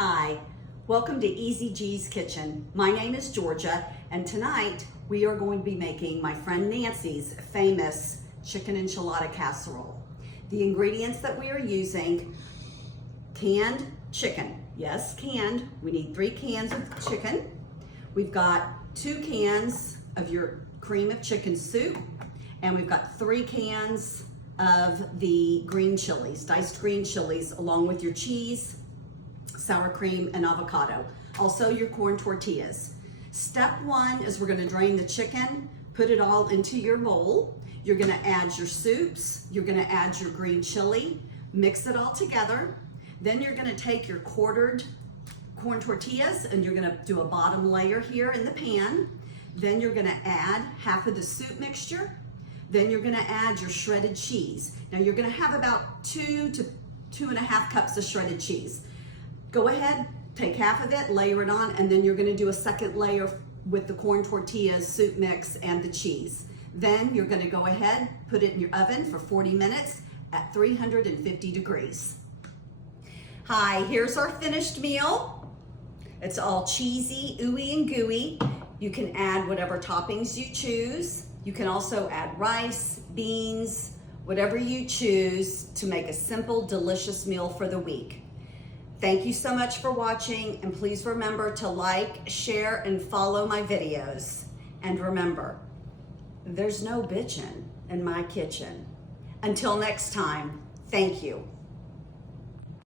Hi, welcome to Easy G's Kitchen. My name is Georgia, and tonight we are going to be making my friend Nancy's famous chicken enchilada casserole. The ingredients that we are using: canned chicken. Yes, canned. We need 3 cans of chicken. We've got 2 cans of your cream of chicken soup, and we've got 3 cans of the green chilies, diced green chilies, along with your cheese, sour cream, and avocado. Also your corn tortillas. Step 1 is we're gonna drain the chicken, put it all into your bowl. You're gonna add your soups, you're gonna add your green chili, mix it all together. Then you're gonna take your quartered corn tortillas and you're gonna do a bottom layer here in the pan. Then you're gonna add half of the soup mixture. Then you're gonna add your shredded cheese. Now you're gonna have about 2 to 2.5 cups of shredded cheese. Go ahead, take half of it, layer it on, and then you're gonna do a second layer with the corn tortillas, soup mix, and the cheese. Then you're gonna go ahead, put it in your oven for 40 minutes at 350 degrees. Hi, here's our finished meal. It's all cheesy, ooey and gooey. You can add whatever toppings you choose. You can also add rice, beans, whatever you choose to make a simple, delicious meal for the week. Thank you so much for watching, and please remember to like, share, and follow my videos. And remember, there's no bitchin' in my kitchen. Until next time, thank you.